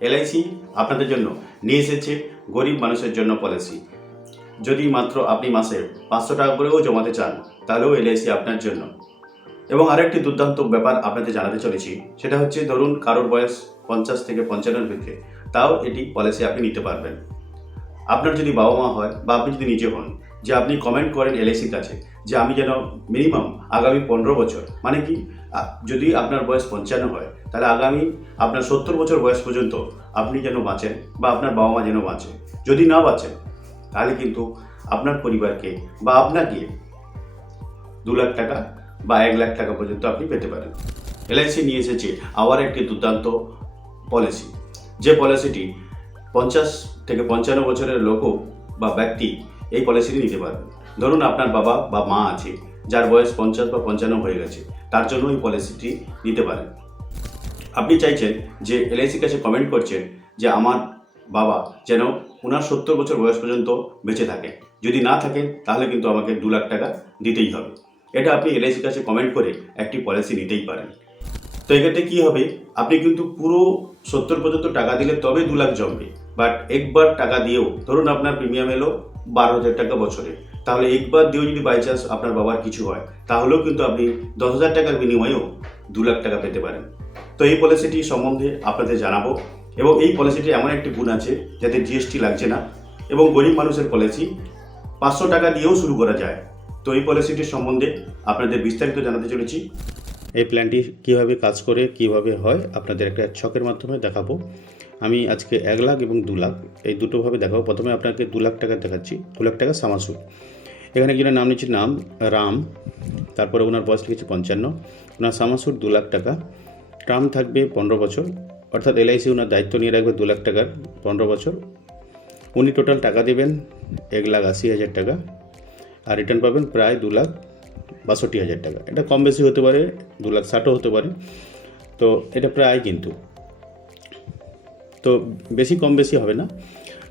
LIC আপনাদের জন্য নিয়ে এসেছে গরিব মানুষের জন্য পলিসি। যদি মাত্র আপনি মাসে 500 টাকা করেও জমাতে চান, তাহলেও এলআইসি আপনার জন্য। এবং আরেকটি দুর্দান্ত ব্যাপার আপনাদের জানাতে চলেছি, সেটা হচ্ছে ধরুন কারোর বয়স 50 থেকে 55-এর ভিতরে, তাও এটি পলিসি আপনি নিতে পারবেন। আপনার যদি বাবা মা হয় বা আপনি যদি নিজে হন, যে আপনি কমেন্ট করেন এলআইসির কাছে যে আমি যেন মিনিমাম আগামী 15 বছর, মানে কি যদি আপনার বয়স 55 হয়, তাহলে আগামী আপনার 70 বছর বয়স পর্যন্ত আপনি যেন বাঁচেন বা আপনার বাবা মা যেন বাঁচে। যদি না বাঁচেন, তাহলে কিন্তু আপনার পরিবারকে বা আপনাকে 2 লাখ টাকা বা 1 লাখ টাকা পর্যন্ত আপনি পেতে পারেন। এলআইসি নিয়ে এসেছে আবার একটি দুর্দান্ত পলিসি, যে পলিসিটি 50 থেকে 55 বছরের লোকও বা ব্যক্তি এই পলিসিটি নিতে পারবেন। ধরুন আপনার বাবা বা মা আছে যার বয়স 50 বা 55 হয়ে গেছে, তার জন্য এই পলিসিটি নিতে পারেন। আপনি চাইছেন যে এলআইসির কাছে কমেন্ট করছেন যে আমার বাবা যেন ওনার 70 বছর বয়স পর্যন্ত বেঁচে থাকেন, যদি না থাকেন তাহলে কিন্তু আমাকে 2 লাখ টাকা দিতেই হবে। এটা আপনি এলআইসির কাছে কমেন্ট করে একটি পলিসি নিতেই পারেন। তো এক্ষেত্রে কী হবে, আপনি কিন্তু পুরো 70 পর্যন্ত টাকা দিলে তবে 2 লাখ জমবে। বাট একবার টাকা দিয়েও, ধরুন আপনার প্রিমিয়াম এলো 12,000 টাকা বছরে, তাহলে একবার দিয়েও যদি বাই চান্স আপনার বাবার কিছু হয়, তাহলেও কিন্তু আপনি 10,000 টাকার বিনিময়েও 2 লাখ টাকা পেতে পারেন। তো এই পলিসিটি সম্বন্ধে আপনাদের জানাবো, এবং এই পলিসিটি এমন একটি গুণ আছে যাতে জিএসটি লাগছে না, এবং গরিব মানুষের পলিসি 500 টাকা দিয়েও শুরু করা যায়। তো এই পলিসিটির সম্বন্ধে আপনাদের বিস্তারিত জানাতে চলেছি। এই প্ল্যানটি কীভাবে কাজ করে, কীভাবে হয়, আপনাদের একটা ছকের মাধ্যমে দেখাবো। আমি আজকে 1 লাখ এবং 2 লাখ এই দুটোভাবে দেখাবো। প্রথমে আপনাকে 2 লাখ টাকা দেখাচ্ছি। 2 লাখ টাকা সামাসুদ। এখানে একজনের নাম নিচ্ছি, নাম রাম, তারপরে ওনার বয়স লিখেছি 55, ওনার সামাসুদ 2 লাখ টাকা, টার্ম থাকবে 15 বছর, অর্থাৎ এলআইসি ওনার দায়িত্ব নিয়ে রাখবে 2 লাখ টাকার 15 বছর। উনি টোটাল টাকা দেবেন 1,80,000 টাকা, আর রিটার্ন পাবেন প্রায় 2,62,000 টাকা। এটা কম বেশি হতে পারে, 2,60,000 হতে পারে, তো এটা প্রায় কিন্তু, তো বেশি কম বেশি হবে না।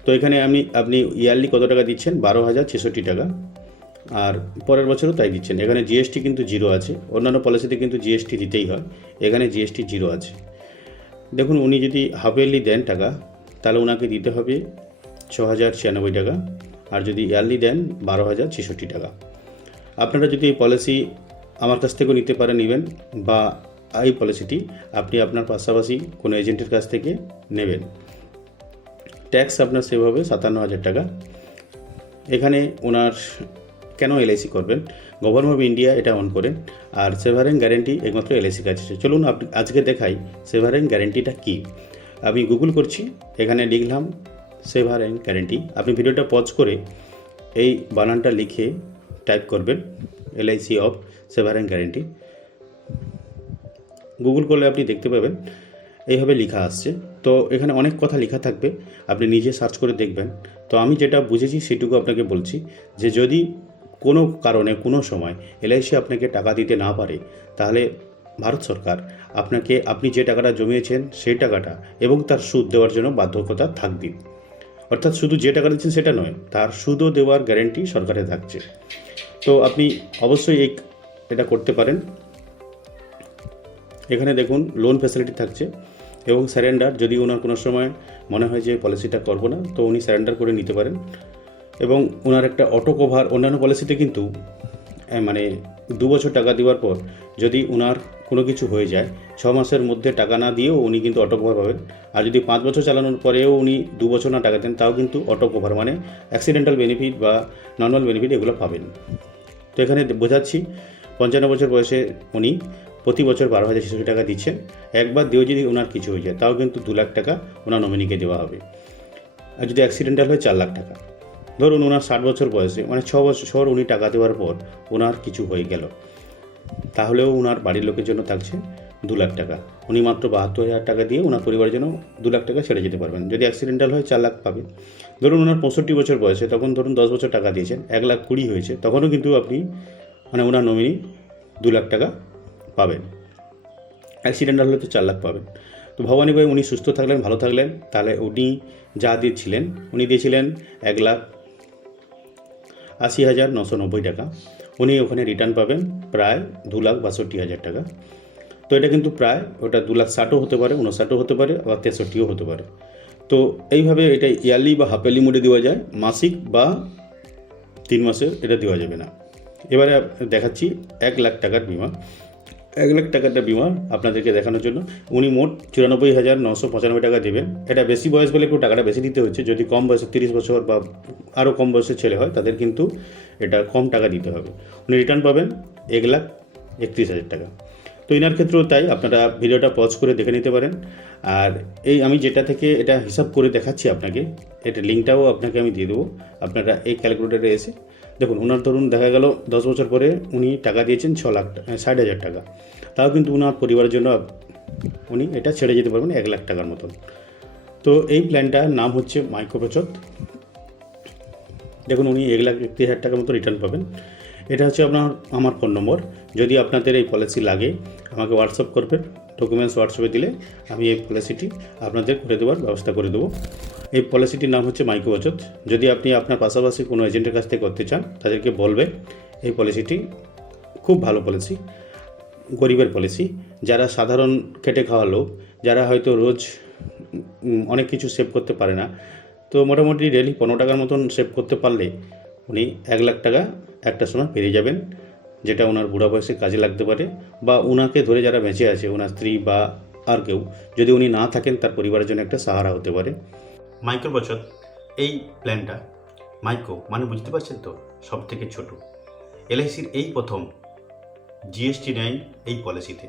তো এখানে আপনি ইয়ারলি কত টাকা দিচ্ছেন, 12,066 টাকা, আর পরের বছরও তাই দিচ্ছেন। এখানে জিএসটি কিন্তু 0 আছে, অন্যান্য পলিসিতে কিন্তু জিএসটি দিতেই হয়, এখানে জিএসটি 0 আছে। দেখুন উনি যদি হাফ ইয়ারলি দেন টাকা, তাহলে ওনাকে দিতে হবে 6,096 টাকা, আর যদি ইয়ারলি দেন 12,066 টাকা। আপনারা যদি এই পলিসি আমার কাছ থেকেও নিতে পারেন, নেবেন, বা এই পলিসিটি আপনি আপনার পাশাপাশি কোনো এজেন্টের কাছ থেকে নেবেন। ট্যাক্স আপনার সেভ হবে 57,000 টাকা। এখানে ওনার কেন এলআইসি করবেন, গভর্নমেন্ট অফ ইন্ডিয়া এটা অন করেন, আর সেভারেন গ্যারেন্টি একমাত্র এলআইসির কাছে। চলুন আজকে দেখাই সেভারেন গ্যারেন্টিটা কী। আমি গুগল করছি, এখানে লিখলাম সেভারেন গ্যারেন্টি। আপনি ভিডিওটা পজ করে এই বানানটা লিখে টাইপ করবেন, এলআইসি অফ সেভারেন গ্যারেন্টি। গুগল করলে আপনি দেখতে পাবেন এইভাবে লেখা আসছে। তো এখানে অনেক কথা লেখা থাকবে, আপনি নিজে সার্চ করে দেখবেন। তো আমি যেটা বুঝেছি সেটুকু আপনাকে বলছি, যে যদি কোনো কারণে কোনো সময় এলআইসি আপনাকে টাকা দিতে না পারে, তাহলে ভারত সরকার আপনি যে টাকাটা জমিয়েছেন সেই টাকাটা এবং তার সুদ দেওয়ার জন্য বাধ্যকতা থাকবে। অর্থাৎ শুধু যে টাকা দিচ্ছেন সেটা নয়, তার সুদও দেওয়ার গ্যারেন্টি সরকারের থাকছে। তো আপনি অবশ্যই এটা করতে পারেন। এখানে দেখুন লোন ফ্যাসিলিটি থাকছে, এবং স্যারেন্ডার, যদি ওনার কোনো সময় মনে হয় যে পলিসিটা করবো না, তো উনি স্যারেন্ডার করে নিতে পারেন। এবং ওনার একটা অটো কভার, অন্যান্য পলিসিতে কিন্তু মানে 2 বছর টাকা দেওয়ার পর যদি ওনার কোনো কিছু হয়ে যায়, 6 মাসের মধ্যে টাকা না দিয়েও উনি কিন্তু অটো কভার পাবেন। আর যদি 5 বছর চালানোর পরেও উনি 2 বছর না টাকা দেন, তাও কিন্তু অটো কভার, মানে অ্যাক্সিডেন্টাল বেনিফিট বা নর্মাল বেনিফিট এগুলো পাবেন। তো এখানে বোঝাচ্ছি 55 বছর বয়সে উনি প্রতি বছর 12,066 টাকা দিচ্ছেন। একবার দিয়েও যদি ওনার কিছু হয়ে যায়, তাও কিন্তু 2 লাখ টাকা ওনার নমিনিকে দেওয়া হবে। আর যদি অ্যাক্সিডেন্টাল হয় 4 লাখ টাকা। ধরুন ওনার 60 বছর বয়সে, মানে 6 বছর উনি টাকা দেওয়ার পর ওনার কিছু হয়ে গেল, তাহলেও ওনার বাড়ির লোকের জন্য থাকছে 2 লাখ টাকা। উনি মাত্র 72,000 টাকা দিয়ে ওনার পরিবারের জন্য 2 লাখ টাকা ছেড়ে যেতে পারবেন। যদি অ্যাক্সিডেন্টাল হয় 4 লাখ পাবেন। ধরুন ওনার 65 বছর বয়সে, তখন ধরুন 10 বছর টাকা দিয়েছেন, 1,20,000 হয়েছে, তখনও কিন্তু আপনি ওনার নমিনি 2 লাখ টাকা পাবেন। অ্যাক্সিডেন্টাল হলে তো 4 লাখ পাবেন। তো ভবানী ভাই উনি সুস্থ থাকলেন, ভালো থাকলেন, তাহলে উনি যা দিয়েছিলেন, উনি দিয়েছিলেন 1,80,990 টাকা। উনি ওখানে রিটার্ন পাবেন প্রায় 2,62,000 টাকা। তো এটা কিন্তু প্রায় ওটা 2,60,000 হতে পারে, 59ও হতে পারে, আবার 63ও হতে পারে। তো এইভাবে এটা ইয়ারলি বা হাফ ইয়ারলি মোডে দেওয়া যায়, মাসিক বা 3 মাসের এটা দেওয়া যাবে না। এবারে দেখাচ্ছি 1,00,000 টাকার বিমা। 1,00,000 টাকাটা বিমা আপনাদেরকে দেখানোর জন্য উনি মোট 94,995 টাকা দেবেন। এটা বেশি বয়স বলে একটু টাকাটা বেশি দিতে হচ্ছে। যদি কম বয়সে 30 বছর বা আরও কম বয়সের ছেলে হয় তাদের কিন্তু এটা কম টাকা দিতে হবে। উনি রিটার্ন পাবেন 1,31,000 টাকা। তো এনার ক্ষেত্রেও তাই, আপনারা ভিডিওটা পজ করে দেখে নিতে পারেন। আর এই আমি যেটা থেকে এটা হিসাব করে দেখাচ্ছি আপনাকে, এটা লিঙ্কটাও আপনাকে আমি দিয়ে দেবো। আপনারা এই ক্যালকুলেটারে এসে দেখুন, ওনার ধরুন দেখা গেল 10 বছর পরে উনি টাকা দিয়েছেন 60,000 টাকা, তাও কিন্তু ওনার পরিবারের জন্য উনি এটা ছেড়ে যেতে পারবেন 1,00,000 টাকার মতন। তো এই প্ল্যানটার নাম হচ্ছে মাইক্রো বচত। দেখুন উনি 1,31,000 টাকার মতো রিটার্ন পাবেন। এটা হচ্ছে আমার ফোন নম্বর। যদি আপনাদের এই পলিসি লাগে আমাকে হোয়াটসঅ্যাপ করবেন, ডকুমেন্টস হোয়াটসঅ্যাপে দিলে আমি এই পলিসিটি আপনাদের করে দেওয়ার ব্যবস্থা করে দেবো। এই পলিসিটির নাম হচ্ছে মাইক্রো বচত। যদি আপনি আপনার পাশাপাশি কোনো এজেন্টের কাছ থেকে করতে চান তাদেরকে বলবেন এই পলিসিটি খুব ভালো পলিসি, গরিবের পলিসি। যারা সাধারণ খেটে খাওয়া লোক, যারা হয়তো রোজ অনেক কিছু সেভ করতে পারে না, তো মোটামুটি ডেলি 15 টাকার মতন সেভ করতে পারলে উনি 1,00,000 টাকা একটা সময় পেরিয়ে যাবেন, যেটা ওনার বুড়া বয়সে কাজে লাগতে পারে। বা ওনাকে ধরে যারা বেঁচে আছে, ওনার স্ত্রী বা আর কেউ, যদি উনি না থাকেন তার পরিবারের জন্য একটা সাহারা হতে পারে। মাইক্রো বচত এই প্ল্যানটা, মাইক্রো মানে বুঝতে পারছেন তো, সব থেকে ছোট। এলআইসির এই প্রথম জিএসটি নেয় এই পলিসিতে।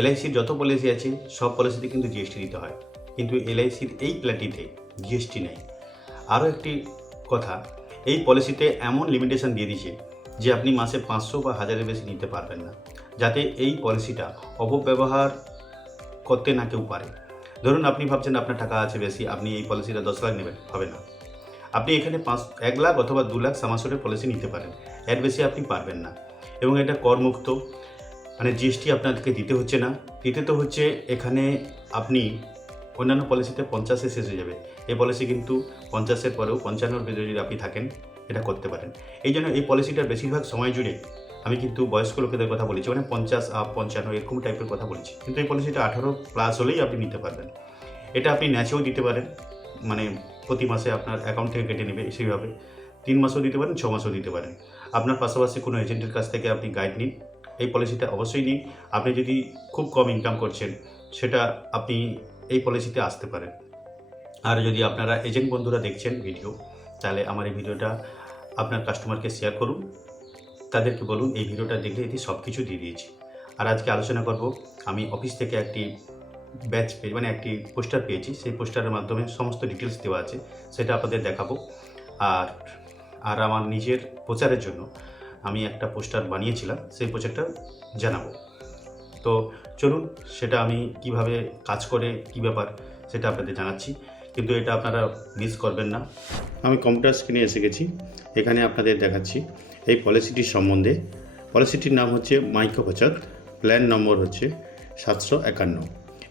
এলআইসির যত পলিসি আছে সব পলিসিতে কিন্তু জিএসটি দিতে হয়, কিন্তু এলআইসির এই প্ল্যানটিতে জিএসটি নেই। আরও একটি কথা, এই পলিসিতে এমন লিমিটেশন দিয়ে দিয়েছে যে আপনি মাসে 500 বা 1000-এর বেশি নিতে পারবেন না, যাতে এই পলিসিটা অপব্যবহার করতে না কেউ পারে। ধরুন আপনি ভাবছেন আপনার টাকা আছে বেশি, আপনি এই পলিসিটা 10 লাখ নেবেন, হবে না। আপনি এখানে 1 লাখ অথবা 2 লাখ সামাসুরের পলিসি নিতে পারেন, এর বেশি আপনি পারবেন না। এবং এটা করমুক্ত, মানে জিএসটি আপনাদেরকে দিতে হচ্ছে না। দিতে তো হচ্ছে এখানে, আপনি অন্যান্য পলিসিতে 50-এ শেষ হয়ে যাবে, এই পলিসি কিন্তু 50-এর পরেও 55-এর ভিতরে যদি আপনি থাকেন এটা করতে পারেন। এই জন্য এই পলিসিটার বেশিরভাগ সময় জুড়ে আমি কিন্তু বয়স্ক লোকেদের কথা বলেছি, মানে 50 আপ 55 এরকম টাইপের কথা বলেছি। কিন্তু এই পলিসিটা 18+ হলেই আপনি নিতে পারবেন। এটা আপনি ন্যাচেও দিতে পারেন, মানে প্রতি মাসে আপনার অ্যাকাউন্ট থেকে কেটে নেবে সেইভাবে। 3 মাসও দিতে পারেন, 6 মাসও দিতে পারেন। আপনার পাশাপাশি কোনো এজেন্টের কাছ থেকে আপনি গাইড নিন, এই পলিসিটা অবশ্যই নিন। আপনি যদি খুব কম ইনকাম করছেন সেটা আপনি এই পলিসিতে আসতে পারেন। আর যদি আপনারা এজেন্ট বন্ধুরা দেখছেন ভিডিও, তাহলে আমার এই ভিডিওটা আপনার কাস্টমারকে শেয়ার করুন, তাদেরকে বলুন এই ভিডিওটা দেখলে এটি সব কিছু দিয়ে দিয়েছি। আর আজকে আলোচনা করব, আমি অফিস থেকে একটি ব্যাচ পেয়ে, মানে একটি পোস্টার পেয়েছি, সেই পোস্টারের মাধ্যমে সমস্ত ডিটেলস দেওয়া আছে, সেটা আপনাদের দেখাবো। আর আমার নিজের প্রচারের জন্য আমি একটা পোস্টার বানিয়েছিলাম, সেই পোস্টারটা জানাবো। তো চলুন, সেটা আমি কিভাবে কাজ করে কী ব্যাপার সেটা আপনাদের জানাচ্ছি, কিন্তু এটা আপনারা মিস করবেন না। আমি কম্পিউটার স্ক্রিনে এসে গেছি, এখানে আপনাদের দেখাচ্ছি এই পলিসিটির সম্বন্ধে। পলিসিটির নাম হচ্ছে মাইক্রো বচত, প্ল্যান নম্বর হচ্ছে 751।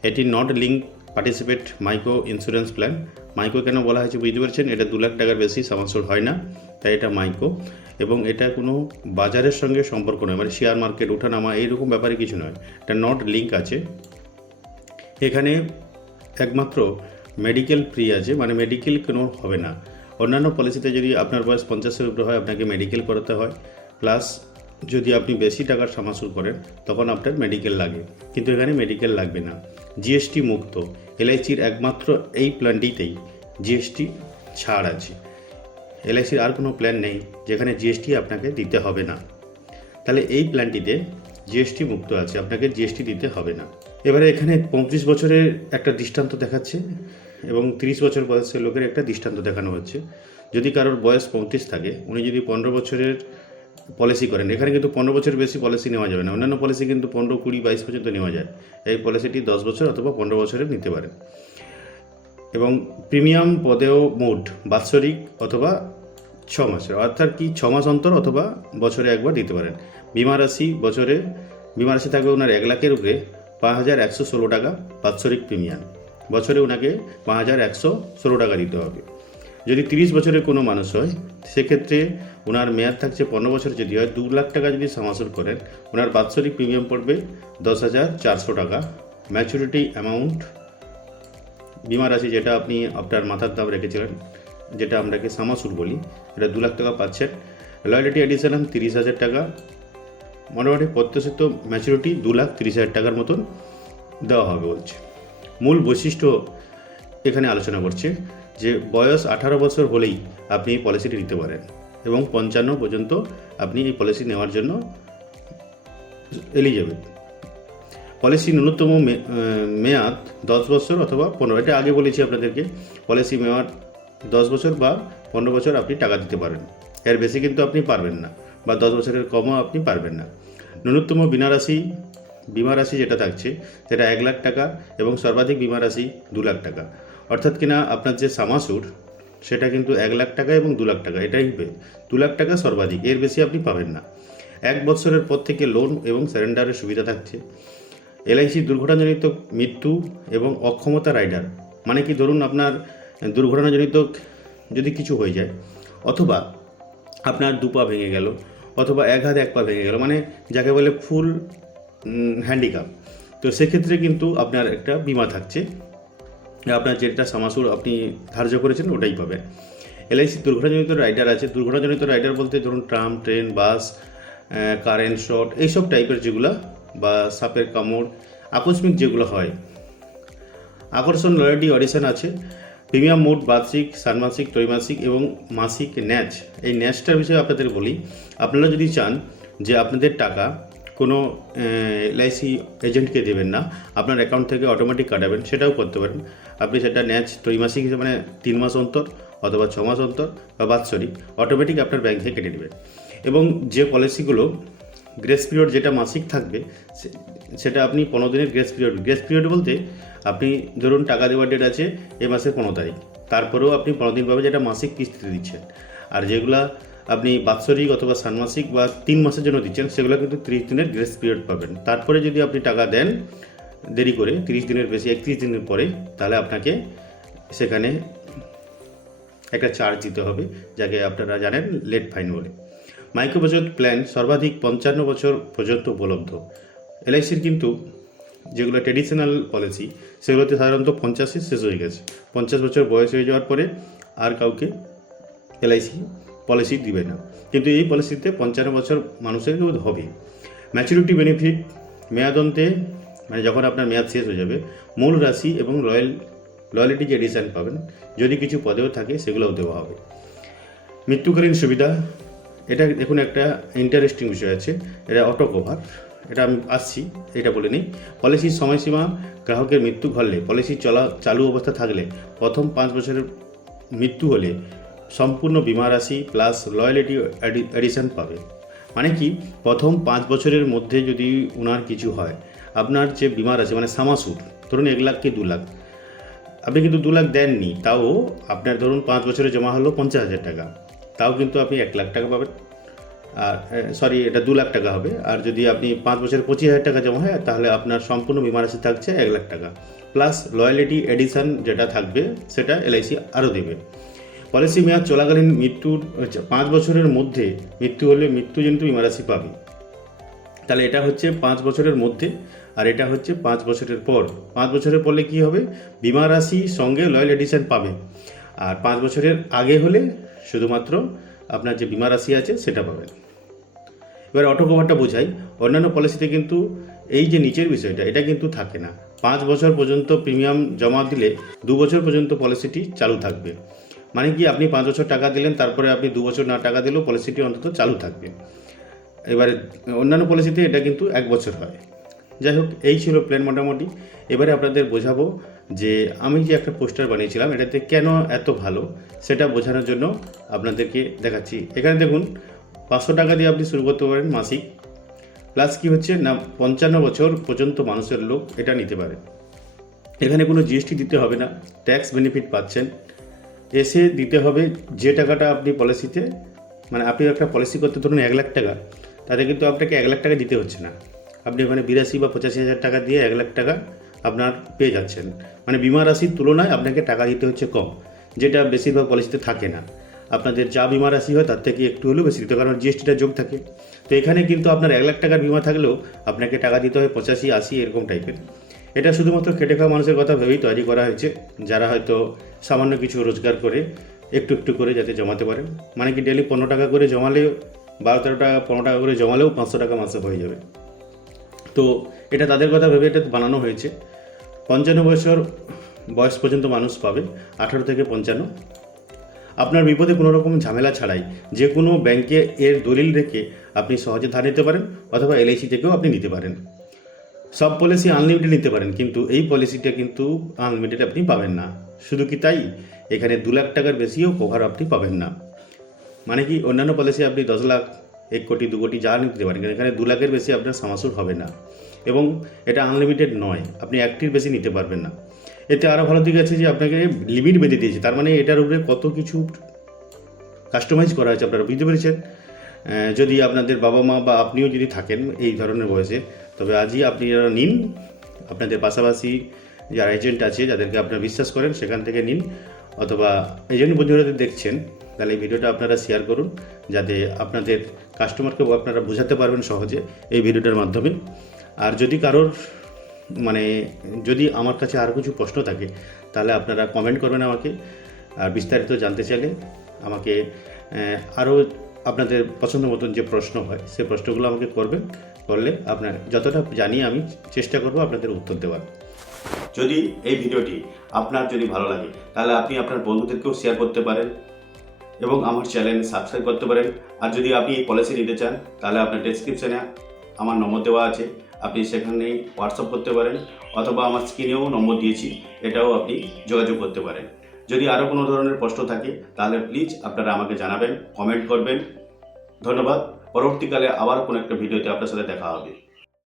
এটি not link participate micro insurance plan. Micro কেন বলা হয়েছে বুঝতে পারছেন, এটা 2 লাখ টাকার বেশি সামাসুর হয় না, তাই এটা মাইক্রো। এবং এটা কোনো বাজারের সঙ্গে সম্পর্ক নয়, মানে শেয়ার মার্কেট ওঠানামা এইরকম ব্যাপারে কিছু নয়, এটা নট লিঙ্ক আছে। এখানে একমাত্র মেডিকেল ফ্রি আছে, মানে মেডিকেল কোনো হবে না। অন্যান্য পলিসিতে যদি আপনার বয়স 50-এর উপরে হয় আপনাকে মেডিকেল করাতে হয়, প্লাস যদি আপনি বেশি টাকার সামাসুর করেন তখন আপনার মেডিকেল লাগে, কিন্তু এখানে মেডিকেল লাগবে না। জিএসটি মুক্ত, এলআইসির একমাত্র এই প্ল্যানটিতেই জিএসটি ছাড় আছে। এলআইসির আর কোনো প্ল্যান নেই যেখানে জিএসটি আপনাকে দিতে হবে না। তাহলে এই প্ল্যানটিতে জিএসটি মুক্ত আছে, আপনাকে জিএসটি দিতে হবে না। এবারে এখানে 35 বছরের একটা দৃষ্টান্ত দেখাচ্ছে এবং 30 বছর বয়সের লোকের একটা দৃষ্টান্ত দেখানো হচ্ছে। যদি কারোর বয়স 35 থাকে, উনি যদি 15 বছরের পলিসি করেন, এখানে কিন্তু 15 বছরের বেশি পলিসি নেওয়া যাবে না। অন্যান্য পলিসি কিন্তু 15, 20, 22 পর্যন্ত নেওয়া যায়। এই পলিসিটি 10 বছর অথবা 15 বছরের নিতে পারেন। এবং প্রিমিয়াম পদেও মোট বাৎসরিক অথবা 6 মাসের, অর্থাৎ কি 6 মাস অন্তর অথবা বছরে একবার দিতে পারেন। বিমা রাশি থাকবে ওনার 1 লাখের উপরে 5,116 টাকা বাৎসরিক প্রিমিয়াম, বছরে ওনাকে 5,116 টাকা দিতে হবে। যদি 30 বছরের কোনো মানুষ হয় সেক্ষেত্রে ওনার মেয়াদ থাকছে 15 বছর। যদি হয় 2 লাখ টাকা যদি সামাসুর করেন, ওনার বাৎসরিক প্রিমিয়াম পড়বে 10,400 টাকা। ম্যাচুরিটি অ্যামাউন্ট বিমা রাশি যেটা আপনি আপনার মাথার দাম রেখেছিলেন, যেটা আমরাকে সামাসুর বলি, এটা 2 লাখ টাকা পাচ্ছেন। লয়ালিটি অ্যাডিশনাল 30,000 টাকা। মোটামুটি প্রত্যাশিত ম্যাচুরিটি 2,30,000 টাকার মতন দেওয়া হবে বলছে। মূল বৈশিষ্ট্য এখানে আলোচনা করছে যে বয়স 18 বছর হলেই আপনি এই পলিসিটি নিতে পারেন এবং 55 পর্যন্ত আপনি এই পলিসি নেওয়ার জন্য এলিজেবল। পলিসি ন্যূনতম মেয়াদ 10 বছর অথবা 15। এটা আগে বলেছি আপনাদেরকে, পলিসি মেয়াদ 10 বছর বা 15 বছর আপনি টাকা দিতে পারেন, এর বেশি কিন্তু আপনি পারবেন না, বা 10 বছরের কমও আপনি পারবেন না। ন্যূনতম বিমা রাশি যেটা থাকছে সেটা 1 লাখ টাকা এবং সর্বাধিক বিমা রাশি 2 লাখ টাকা। অর্থাৎ কিনা আপনার যে সামাসুর সেটা কিন্তু 1 লাখ টাকা এবং 2 লাখ টাকা, এটাই হবে 2 লাখ টাকা সর্বাধিক, এর বেশি আপনি পাবেন না। 1 বছরের পর থেকে লোন এবং সারেন্ডারের সুবিধা থাকছে। এলআইসি দুর্ঘটনাজনিত মৃত্যু এবং অক্ষমতা রাইডার, মানে কি ধরুন আপনার দুর্ঘটনাজনিত যদি কিছু হয়ে যায়, অথবা আপনার 2 পা ভেঙে গেল, অথবা 1 হাত 1 পা ভেঙে গেল, মানে যাকে বলে ফুল হ্যান্ডিক্যাপ, তো সেক্ষেত্রে কিন্তু আপনার একটা বিমা থাকছে, আপনার যেটা সামাসুর আপনি ধার্য করেছেন ওটাই পাবেন। এলআইসি দুর্ঘটনাজনিত রাইডার আছে। দুর্ঘটনাজনিত রাইডার বলতে ধরুন ট্রাম, ট্রেন, বাস, কারেন্ট শট, এইসব টাইপের যেগুলো, বা সাপের কামড়, আকস্মিক যেগুলো হয়। আকর্ষণ লয়ালিটি অডিশন আছে। প্রিমিয়াম মোড বার্ষিক, ষান্মাসিক, ত্রৈমাসিক এবং মাসিক ন্যাচ। এই ন্যাচটার বিষয়ে আপনাদের বলি, আপনারা যদি চান যে আপনাদের টাকা কোনো এলআইসি এজেন্টকে দেবেন না, আপনার অ্যাকাউন্ট থেকে অটোমেটিক কাটাবেন, সেটাও করতে পারেন। আপনি সেটা ন্যাচ ত্রৈমাসিক হিসেবে, মানে 3 মাস অন্তর অথবা 6 মাস অন্তর বা বাৎসরিক, অটোমেটিক আপনার ব্যাংক থেকে কেটে নেবেন। এবং যে পলিসিগুলো গ্রেস পিরিয়ড যেটা মাসিক থাকবে, সেটা আপনি 15 দিনের গ্রেস পিরিয়ড বলতে আপনি ধরুন টাকা দেওয়ার ডেট আছে এ মাসের 15 তারিখ, তারপরেও আপনি 15 দিন পাবেন, যেটা মাসিক কিস্তিতে দিচ্ছেন। আর যেগুলা আপনি বাৎসরিক অথবা ষান্মাসিক বা 3 মাসের জন্য দিচ্ছেন, সেগুলো কিন্তু 30 দিনের গ্রেস পিরিয়ড পাবেন। তারপরে যদি আপনি টাকা দেন দেরি করে, 30 দিনের বেশি 31 দিনের পরে, তাহলে আপনাকে সেখানে একটা চার্জ দিতে হবে, যাকে আপনারা জানেন লেট ফাইন বলে। মাইক্রো বাচত প্ল্যান সর্বাধিক 55 বছর পর্যন্ত উপলব্ধ। এলআইসির কিন্তু যেগুলো ট্রেডিশনাল পলিসি, সেগুলোতে সাধারণত 50 শেষ হয়ে গেছে। 50 বছর বয়স হয়ে যাওয়ার পরে আর কাউকে এলআইসি পলিসি দিবে না, কিন্তু এই পলিসিতে 55 বছর মানুষের হবে। ম্যাচুরিটি বেনিফিট মেয়াদন্তে, মানে যখন আপনার মেয়াদ শেষ হয়ে যাবে, মূল রাশি এবং লয়ালিটি যে এডিশন পাবেন, যদি কিছু পদেও থাকে সেগুলোও দেওয়া হবে। মৃত্যুকালীন সুবিধা, এটা দেখুন একটা ইন্টারেস্টিং বিষয় আছে, এটা অটো কভার, এটা আমি আসছি, এটা বলে নিই। পলিসির সময়সীমা, গ্রাহকের মৃত্যু ঘটলে, পলিসি চালু অবস্থা থাকলে, প্রথম 5 বছরের মৃত্যু হলে সম্পূর্ণ বিমা রাশি প্লাস লয়ালিটি এডিশন পাবে। মানে কি, প্রথম 5 বছরের মধ্যে যদি ওনার কিছু হয়, আপনার যে বিমা রাশি মানে সামাসুর, ধরুন 1 লাখ কি 2 লাখ, আপনি কিন্তু 2 লাখ দেননি, তাও আপনার ধরুন 5 বছরে জমা হলো 50,000 টাকা, তাও কিন্তু আপনি 1 লাখ টাকা পাবেন। আর এটা 2 লাখ টাকা হবে। আর যদি আপনি 5 বছরে 25,000 টাকা জমা হয়, তাহলে আপনার সম্পূর্ণ বিমা রাশি থাকছে 1 লাখ টাকা, প্লাস লয়ালিটি এডিশন যেটা থাকবে সেটা এলআইসি আরও দেবে। পলিসি মেয়াদ চলাকালীন 5 বছরের মধ্যে মৃত্যু হলে মৃত্যুজনিত বিমা রাশি পাবে। তাহলে এটা হচ্ছে 5 বছরের মধ্যে, আর এটা হচ্ছে 5 বছরের পর। 5 বছরের পরে কী হবে, বিমা রাশি সঙ্গে লয়াল এডিশন পাবে। আর 5 বছরের আগে হলে শুধুমাত্র আপনার যে বিমা রাশি আছে সেটা পাবেন। এবার অটো কভারটা বোঝাই। অন্যান্য পলিসিতে কিন্তু এই যে নিচের বিষয়টা, এটা কিন্তু থাকে না। 5 বছর পর্যন্ত প্রিমিয়াম জমা দিলে 2 বছর পর্যন্ত পলিসিটি চালু থাকবে। মানে কি, আপনি 5 বছর টাকা দিলেন, তারপরে আপনি 2 বছর না টাকা দিলেও পলিসিটি অন্তত চালু থাকবে। এবারে অন্যান্য পলিসিতে এটা কিন্তু 1 বছর হয়। যাই হোক, এই ছিল প্ল্যান মোটামুটি। এবারে আপনাদের বোঝাবো যে আমি যে একটা পোস্টার বানিয়েছিলাম, এটাতে কেন এত ভালো সেটা বোঝানোর জন্য আপনাদেরকে দেখাচ্ছি। এখানে দেখুন, 500 টাকা দিয়ে আপনি শুরু করতে পারেন মাসিক, প্লাস কি হচ্ছে না 55 বছর পর্যন্ত মানুষের লোক এটা নিতে পারে। এখানে কোনো জিএসটি দিতে হবে না, ট্যাক্স বেনিফিট পাচ্ছেন। এসে দিতে হবে যে টাকাটা আপনি পলিসিতে, মানে আপনি একটা পলিসি করতে ধরুন 1 লাখ টাকা, তাতে কিন্তু আপনাকে 1 লাখ টাকা দিতে হচ্ছে না, আপনি ওখানে 82 বা 85,000 টাকা দিয়ে 1 লাখ টাকা আপনার পেয়ে যাচ্ছেন। মানে বিমা রাশির তুলনায় আপনাকে টাকা দিতে হচ্ছে কম, যেটা বেশিরভাগ পলিসিতে থাকে না। আপনাদের যা বিমা রাশি হয় তার থেকে একটু হলেও বেশি দিতে হয়, কারণ জিএসটিটা যোগ থাকে। তো এখানে কিন্তু আপনার 1 লাখ টাকার বিমা থাকলেও আপনাকে টাকা দিতে হয় 85-80 এরকম টাইপের। এটা শুধুমাত্র খেটে খাওয়া মানুষের কথা ভেবেই তৈরি করা হয়েছে, যারা হয়তো সামান্য কিছু রোজগার করে একটু একটু করে যাতে জমাতে পারেন। মানে কি ডেলি 15 টাকা করে জমালেও 12-13 টাকা 15 টাকা করে জমালেও 500 টাকা মাসে হয়ে যাবে। তো এটা তাদের কথা ভেবে এটা বানানো হয়েছে। 55 বছর বয়স পর্যন্ত মানুষ পাবে, 18 থেকে 55। আপনার বিপদে কোনো রকম ঝামেলা ছাড়াই যে কোনো ব্যাংকে এর দলিল রেখে আপনি সহজে ধার নিতে পারেন, অথবা এলআইসি থেকেও আপনি নিতে পারেন। সব পলিসি আনলিমিটেড নিতে পারেন, কিন্তু এই পলিসিটা কিন্তু আনলিমিটেড আপনি পাবেন না। শুধু কি তাই, এখানে 2 লাখ টাকার বেশিও কভার আপনি পাবেন না। মানে কি অন্যান্য পলিসি আপনি 10 লাখ 1 কোটি 2 কোটি যা নিতে পারেন, এখানে 2 লাখের বেশি আপনার সামাসুর হবে না। এবং এটা আনলিমিটেড নয়, আপনি একটির বেশি নিতে পারবেন না। এতে আরও ভালো দিক আছে যে আপনাকে লিমিট বেঁধে দিয়েছে, তার মানে এটার উপরে কত কিছু কাস্টমাইজ করা হয়েছে, আপনারা বুঝতে পেরেছেন। যদি আপনাদের বাবা মা বা আপনিও যদি থাকেন এই ধরনের বয়সে, তবে আজই আপনারা নিন। আপনাদের পাশাপাশি যারা এজেন্ট আছে, যাদেরকে আপনারা বিশ্বাস করেন, সেখান থেকে নিন। অথবা এজেন্ট বন্ধুরা যদি দেখছেন, তাহলে এই ভিডিওটা আপনারা শেয়ার করুন, যাতে আপনাদের কাস্টমারকে আপনারা বোঝাতে পারবেন সহজে এই ভিডিওটার মাধ্যমে। আর যদি কারোর যদি আমার কাছে আরও কিছু প্রশ্ন থাকে, তাহলে আপনারা কমেন্ট করবেন আমাকে। আর বিস্তারিত জানতে চাইলে আমাকে আরও আপনাদের পছন্দ মতন যে প্রশ্ন হয় সেই প্রশ্নগুলো আমাকে করলে আপনার যতটা জানি আমি চেষ্টা করব আপনাদের উত্তর দেওয়ার। যদি এই ভিডিওটি আপনার যদি ভালো লাগে, তাহলে আপনি আপনার বন্ধুদেরকেও শেয়ার করতে পারেন এবং আমার চ্যানেল সাবস্ক্রাইব করতে পারেন। আর যদি আপনি এই পলিসি নিতে চান, তাহলে আপনার ডেসক্রিপশানে আমার নম্বর দেওয়া আছে, আপনি সেখানে হোয়াটসঅ্যাপ করতে পারেন, অথবা আমার স্ক্রিনেও নম্বর দিয়েছি, এটাও আপনি যোগাযোগ করতে পারেন। যদি আরও কোনো ধরনের প্রশ্ন থাকে, তাহলে প্লিজ আপনারা আমাকে জানাবেন, কমেন্ট করবেন। ধন্যবাদ। পরবর্তীকালে আবার কোনো একটা ভিডিওতে আপনার সাথে দেখা হবে।